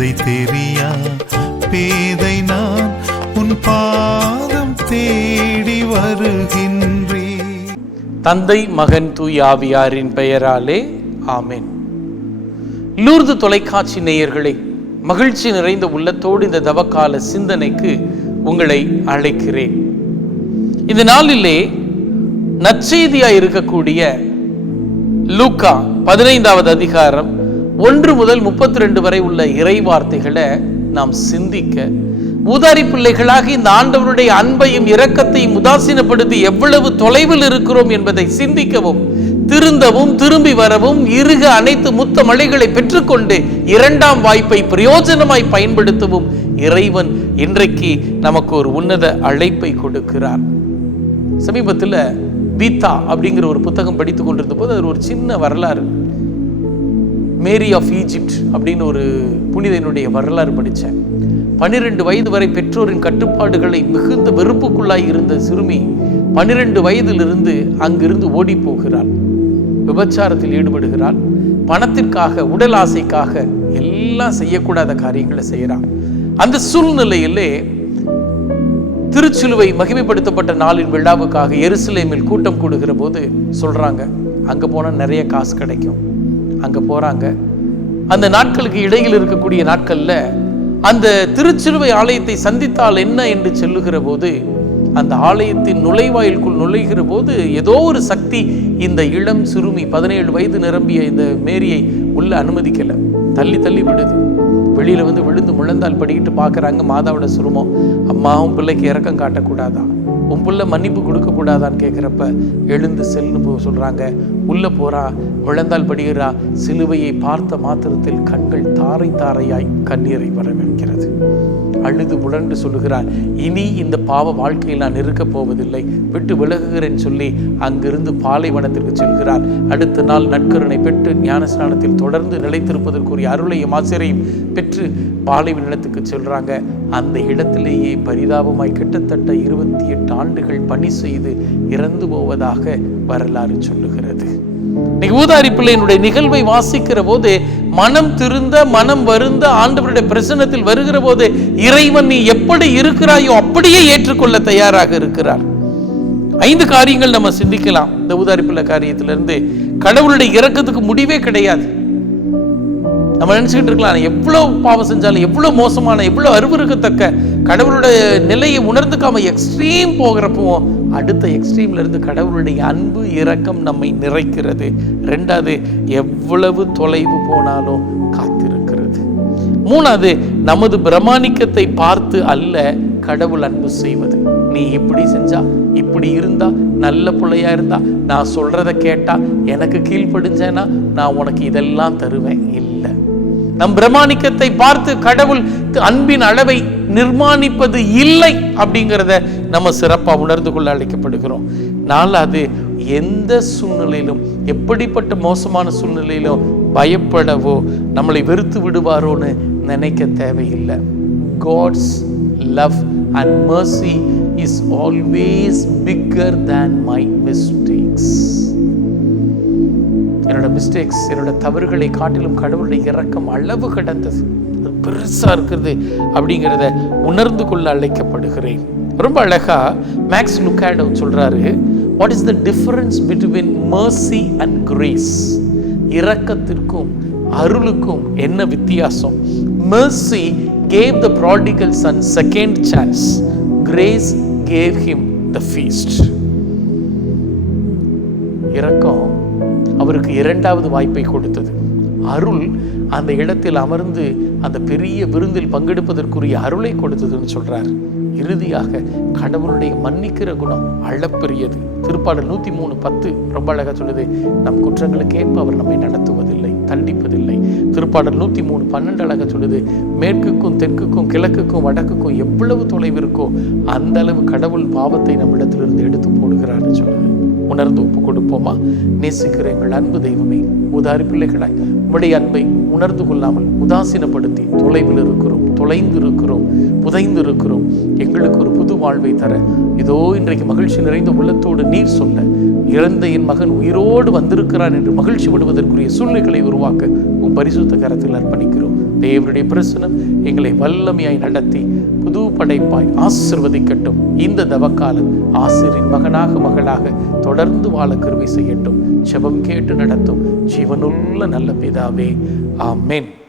பேதை தெரியா? பேதை நான் உன் பாதம் தேடி வருகின்றே தந்தை மகன் தூயாவியாரின் பெயராலே ஆமேன். லூர்து தொலைக்காட்சி நேயர்களை மகிழ்ச்சி நிறைந்த உள்ளத்தோடு இந்த தவக்கால சிந்தனைக்கு உங்களை அழைக்கிறேன். இந்த நாளிலே நற்செய்தியாக இருக்கக்கூடிய லூக்கா பதினைந்தாவது அதிகாரம் ஒன்று முதல் முப்பத்தி ரெண்டு வரை உள்ள இறை வார்த்தைகளை நாம் சிந்திக்க ஊதாரி பிள்ளைகளாக இந்த ஆண்டவருடைய அன்பையும் இரக்கத்தையும் உதாசீனப்படுத்தி எவ்வளவு தொலைவில் இருக்கிறோம் என்பதை சிந்திக்கவும் திருந்தவும் திரும்பி வரவும் இருக அனைத்து முத்த மலைகளை பெற்றுக்கொண்டு இரண்டாம் வாய்ப்பை பிரயோஜனமாய் பயன்படுத்தவும் இறைவன் இன்றைக்கு நமக்கு ஒரு உன்னத அழைப்பை கொடுக்கிறார். சமீபத்தில் பீத்தா அப்படிங்கிற ஒரு புத்தகம் படித்து கொண்டிருந்த போது அது ஒரு சின்ன வரலாறு மேரி ஆஃப் ஈஜிப்ட் அப்படின்னு ஒரு புனிதனுடைய வரலாறு படித்தேன். பன்னிரெண்டு வயது வரை பெற்றோரின் கட்டுப்பாடுகளை மிகுந்த வெறுப்புக்குள்ளாய் இருந்த சிறுமி பன்னிரெண்டு வயதிலிருந்து அங்கிருந்து ஓடி போகிறாள் விபச்சாரத்தில் ஈடுபடுகிறாள். பணத்திற்காக உடல் ஆசைக்காக எல்லாம் செய்யக்கூடாத காரியங்களை செய்கிறான். அந்த சூழ்நிலையிலே திருச்சிலுவை மகிமைப்படுத்தப்பட்ட நாளின் விழாவுக்காக எருசலேமில் கூட்டம் கூடுகிற போது சொல்றாங்க அங்க போனால் நிறைய காசு கிடைக்கும். அங்கே போகிறாங்க அந்த நாட்களுக்கு இடையில் இருக்கக்கூடிய நாட்களில் அந்த திருச்சிலுவை ஆலயத்தை சந்தித்தால் என்ன என்று சொல்லுகிற போது அந்த ஆலயத்தின் நுழைவாயிலுக்குள் நுழைகிற போது ஏதோ ஒரு சக்தி இந்த இளம் சிறுமி பதினேழு வயது நிரம்பிய இந்த மேரியை உள்ள அனுமதிக்கலை. தள்ளி தள்ளி விடுது. வெளியில வந்து விழுந்து முழந்தால் படிக்கிட்டு பார்க்குறாங்க மாதாவோட சுருமம் அம்மாவும் பிள்ளைக்கு இறக்கம் காட்டக்கூடாதா? உன் பிள்ளை மன்னிப்பு கொடுக்க கூடாதான்னு கேட்குறப்ப எழுந்து செல்னு போ சொல்கிறாங்க உள்ளே போகிறா முழந்தால் படுகிறா சிலுவையை பார்த்த மாத்திரத்தில் கண்கள் தாரை தாரையாய் கண்ணீரை வரவேற்கிறது. அழுது உழன்று சொல்லுகிறார் இனி இந்த பாவ வாழ்க்கையில் நான் இருக்கப் போவதில்லை. விட்டு விலகுகிறேன் சொல்லி அங்கிருந்து பாலைவனத்திற்கு செல்கிறார் அடுத்த நாள் நட்கருணை பெற்று ஞானஸ்நானத்தில் தொடர்ந்து நிலைத்திருப்பதற்குரிய அருளையும் ஆசிரியையும் பெற்று பாலைவனத்துக்கு செல்கிறாங்க அந்த இடத்திலேயே பரிதாபமாய் கிட்டத்தட்ட இருபத்தி எட்டு ஆண்டுகள் பணி செய்து இறந்து போவதாக வரலாறு சொல்லுகிறது. ஊதாரி பிள்ளையினுடைய நிகழ்வை வாசிக்கிற போது மனம் திருந்த மனம் வருந்த ஆண்டவருடைய பிரசனத்தில் வருகிற போது இறைவன் நீ எப்படி இருக்கிறாயோ அப்படியே ஏற்றுக்கொள்ள தயாராக இருக்கிறார். ஐந்து காரியங்கள் நம்ம சிந்திக்கலாம். இந்த ஊதாரி பிள்ளை காரியத்திலிருந்து கடவுளுடைய இறக்கத்துக்கு முடிவே கிடையாது. நம்ம நினச்சிக்கிட்டு இருக்கலாம். எவ்வளோ பாவம் செஞ்சாலும் எவ்வளோ மோசமான எவ்வளோ அருவருக்கத்தக்க கடவுளுடைய நிலையை உணர்ந்துக்காம எக்ஸ்ட்ரீம் போகிறப்போ அடுத்த எக்ஸ்ட்ரீம்ல இருந்து கடவுளுடைய அன்பு இரக்கம் நம்மை நிறைக்கிறது. ரெண்டாவது எவ்வளவு தொலைவு போனாலும் காத்திருக்கிறது. மூணாவது நமது பிரமாணிக்கத்தை பார்த்து அல்ல கடவுள் அன்பு செய்வது. நீ இப்படி செஞ்சா இப்படி இருந்தா நல்ல பிள்ளையா இருந்தா நான் சொல்றதை கேட்டா எனக்கு கீழ்ப்படிஞ்சேன்னா நான் உனக்கு இதெல்லாம் தருவேன். இல்லை. நம் பிரமாணிக்கத்தை பார்த்து கடவுள் அன்பின் அளவை நிர்மாணிப்பது இல்லை அப்படிங்கிறத நம்ம சிறப்பா உணர்ந்து கொள்ள அழைக்கப்படுகிறோம். நாலாவது எந்த சூழ்நிலையிலும் எப்படிப்பட்ட மோசமான சூழ்நிலையிலும் பயப்படவோ நம்மளை வெறுத்து விடுவாரோன்னு நினைக்க தேவையில்லை. God's love and mercy is always bigger than my mist mistakes என்னோட தவறுகளை காட்டிலும் கடவுளுடைய இறக்கம் அளவு கடந்தது. அது பெருசா இருக்கிறது அப்படிங்கிறத உணர்ந்து கொள்ள அழைக்கப்படுகிறேன். ரொம்ப அழகா மேக்ஸ் லுக்காடோ சொல்றாரு what is the difference between mercy and grace இரக்கத்திற்கும் அருளுக்கும் என்ன வித்தியாசம்? Mercy gave the prodigal son second chance grace gave him the feast இரக்கம் அவருக்கு இரண்டாவது வாய்ப்பை கொடுத்தது. அருள் அந்த இடத்தில் அமர்ந்து அந்த பெரிய விருந்தில் பங்கெடுப்பதற்குரிய அருளை கொடுத்ததுன்னு சொல்றார். இறுதியாக கடவுளுடைய மன்னிக்கிற குணம் அளப்பெரியது. திருப்பாடல் நூத்தி மூணு பத்து ரொம்ப அழகா சொல்லுது. நம் குற்றங்களுக்கேற்ப அவர் நம்மை நடத்துவதில்லை தண்டிப்பதில்லை. திருப்பாடல் நூத்தி மூணு பன்னெண்டு அழகா சொல்லுது. மேற்குக்கும் தெற்குக்கும் கிழக்குக்கும் வடக்குக்கும் எவ்வளவு தொலைவு இருக்கோ அந்த அளவு கடவுள் பாவத்தை நம்மிடத்திலிருந்து எடுத்து போடுகிறார்னு சொல்லுது. உணர்ந்து ஒப்பு கொடுப்போமா? நேசிக்கிற எங்கள் அன்பு தெய்வமே உதாரி பிள்ளைகளாய் உம்முடைய அன்பை உணர்ந்து கொள்ளாமல் உதாசீனப்படுத்தி தொலைவில் இருக்கிறோம் தொலைந்து இருக்கிறோம் புதைந்து இருக்கிறோம் எங்களுக்கு ஒரு புது வாழ்வை தர இதோ இன்றைக்கு மகிழ்ச்சி நிறைந்த உள்ளத்தோடு நீர் சொல்ல இறந்த என் மகன் உயிரோடு வந்திருக்கிறான் என்று மகிழ்ச்சி விடுவதற்குரிய சூழ்நிலைகளை உருவாக்க உன் பரிசுத்த கரத்தில் அர்ப்பணிக்கிறோம். தேவனுடைய பிரசனம் எங்களை வல்லமையாய் நடத்தி புது படைப்பாய் ஆசிர்வதிக்கட்டும். இந்த தவக்காலம் ஆசிரியரின் மகனாக மகளாக தொடர்ந்து வாழ கருவி செய்யட்டும். செபம் கேட்டு நடத்தும். ஜீவனுள்ள நல்ல பிதாவே. ஆமேன்.